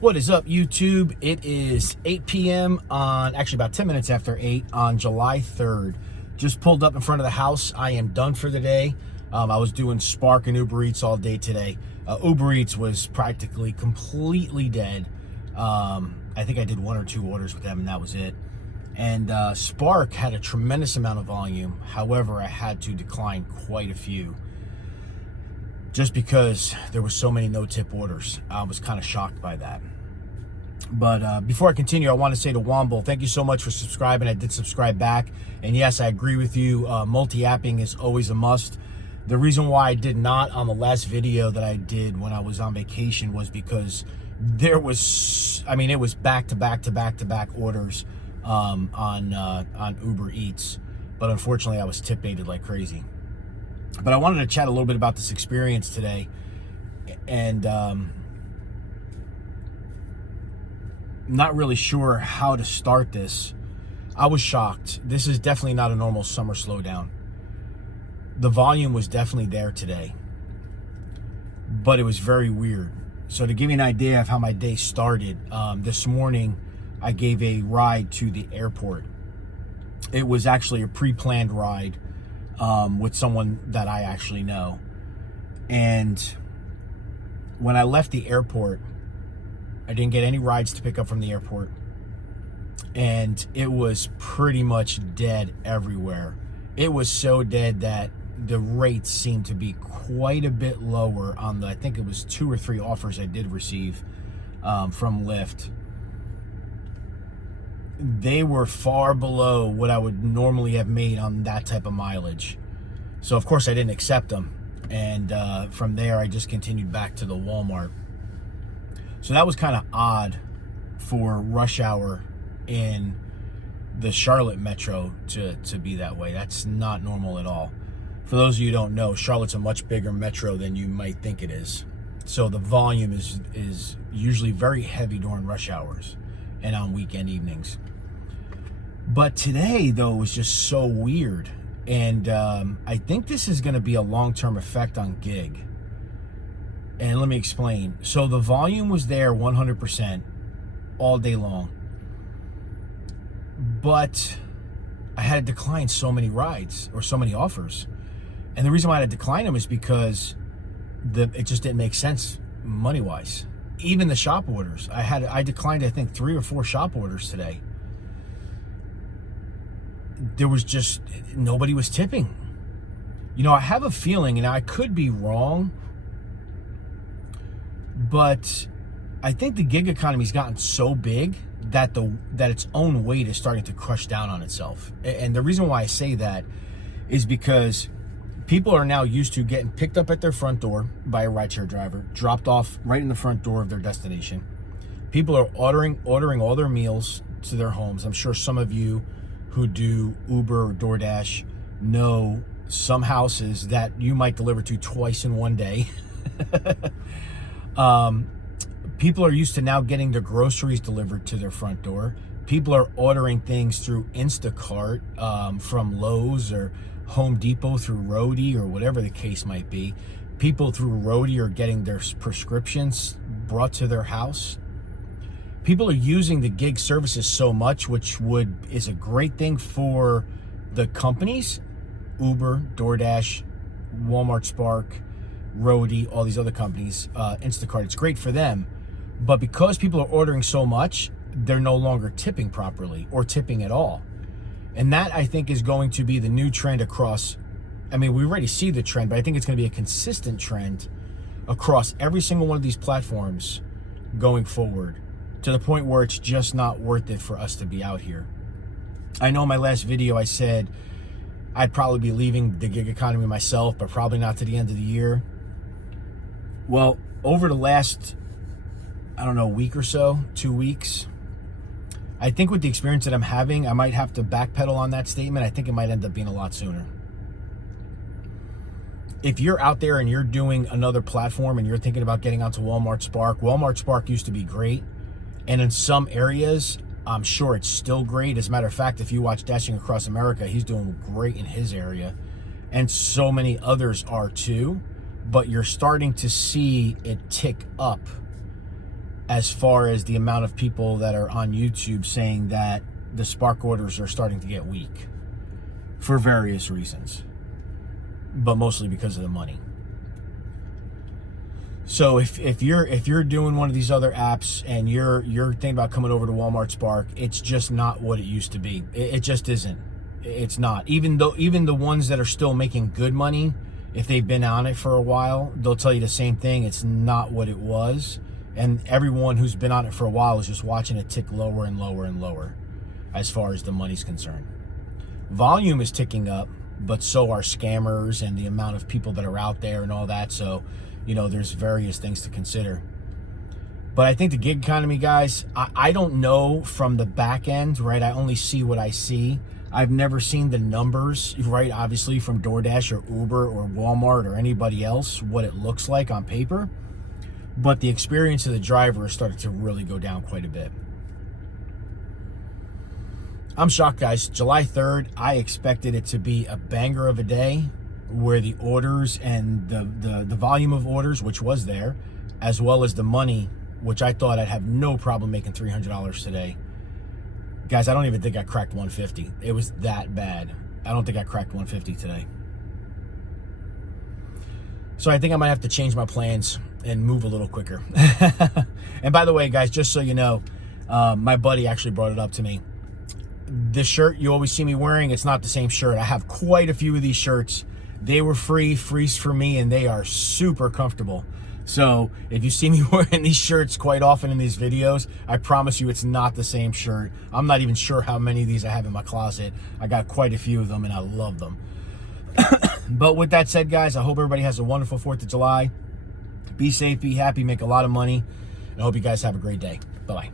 What is up, YouTube? It is 8 p.m. on, actually about 10 minutes after 8 on July 3rd. Just pulled up in front of the house. I am done for the day. I was doing Spark and Uber Eats all day today. Uber Eats was practically completely dead. I think I did 1 or 2 orders with them and that was it. And Spark had a tremendous amount of volume. However, I had to decline quite a few, just because there were so many no-tip orders. I was kind of shocked by that. But before I continue, I want to say to Womble, thank you so much for subscribing. I did subscribe back. And yes, I agree with you. Multi-apping is always a must. The reason why I did not on the last video that I did when I was on vacation was because there was, it was back-to-back orders on Uber Eats. But unfortunately, I was tip baited like crazy. But I wanted to chat a little bit about this experience today, and not really sure how to start this. I was shocked. This is definitely not a normal summer slowdown. The volume was definitely there today, but it was very weird. So to give you an idea of how my day started, this morning I gave a ride to the airport. It was actually a pre-planned ride with someone that I actually know. And when I left the airport, I didn't get any rides to pick up from the airport. And it was pretty much dead everywhere. It was so dead that the rates seemed to be quite a bit lower on I think it was 2 or 3 offers I did receive from Lyft. They were far below what I would normally have made on that type of mileage. So of course I didn't accept them. And from there I just continued back to the Walmart. So that was kind of odd for rush hour in the Charlotte metro to be that way. That's not normal at all. For those of you who don't know, Charlotte's a much bigger metro than you might think it is. So the volume is usually very heavy during rush hours and on weekend evenings. But today, though, was just so weird. And I think this is going to be a long-term effect on gig. And let me explain. So the volume was there 100% all day long. But I had to decline so many rides or so many offers. And the reason why I had to decline them is because it just didn't make sense money-wise. Even the shop orders. I declined, I think, 3 or 4 shop orders today. There was just, nobody was tipping. You know, I have a feeling, and I could be wrong, but I think the gig economy's gotten so big that its own weight is starting to crush down on itself. And the reason why I say that is because people are now used to getting picked up at their front door by a rideshare driver, dropped off right in the front door of their destination. People are ordering all their meals to their homes. I'm sure some of you who do Uber or DoorDash know some houses that you might deliver to twice in one day. People are used to now getting their groceries delivered to their front door. People are ordering things through Instacart from Lowe's or Home Depot through Roadie or whatever the case might be. People through Roadie are getting their prescriptions brought to their house. People are using the gig services so much, which is a great thing for the companies, Uber, DoorDash, Walmart, Spark, Roadie, all these other companies, Instacart. It's great for them. But because people are ordering so much, they're no longer tipping properly or tipping at all. And that, I think, is going to be the new trend across. We already see the trend, but I think it's going to be a consistent trend across every single one of these platforms going forward, to the point where it's just not worth it for us to be out here. I know in my last video I said I'd probably be leaving the gig economy myself, but probably not to the end of the year. Well, over the last, week or so, 2 weeks, I think with the experience that I'm having, I might have to backpedal on that statement. I think it might end up being a lot sooner. If you're out there and you're doing another platform and you're thinking about getting onto Walmart Spark used to be great. And in some areas, I'm sure it's still great. As a matter of fact, if you watch Dashing Across America, he's doing great in his area. And so many others are too. But you're starting to see it tick up as far as the amount of people that are on YouTube saying that the Spark orders are starting to get weak for various reasons, but mostly because of the money. So if you're doing one of these other apps and you're thinking about coming over to Walmart Spark, it's just not what it used to be. It just isn't. It's not. Even the ones that are still making good money, if they've been on it for a while, they'll tell you the same thing. It's not what it was. And everyone who's been on it for a while is just watching it tick lower and lower and lower as far as the money's concerned. Volume is ticking up, but so are scammers and the amount of people that are out there and all that. So, you know, there's various things to consider. But I think the gig economy, guys, I don't know from the back end, right? I only see what I see. I've never seen the numbers, right? Obviously from DoorDash or Uber or Walmart or anybody else, what it looks like on paper. But the experience of the driver has started to really go down quite a bit. I'm shocked, guys. July 3rd, I expected it to be a banger of a day where the orders and the volume of orders, which was there, as well as the money, which I thought I'd have no problem making $300 today. Guys, I don't even think I cracked 150. It was that bad. I don't think I cracked 150 today. So I think I might have to change my plans and move a little quicker. And by the way, guys, just so you know, my buddy actually brought it up to me. The shirt you always see me wearing, it's not the same shirt. I have quite a few of these shirts. They were frees for me, and they are super comfortable. So if you see me wearing these shirts quite often in these videos, I promise you it's not the same shirt. I'm not even sure how many of these I have in my closet. I got quite a few of them, and I love them. But with that said, guys, I hope everybody has a wonderful 4th of July. Be safe, be happy, make a lot of money. And I hope you guys have a great day. Bye-bye.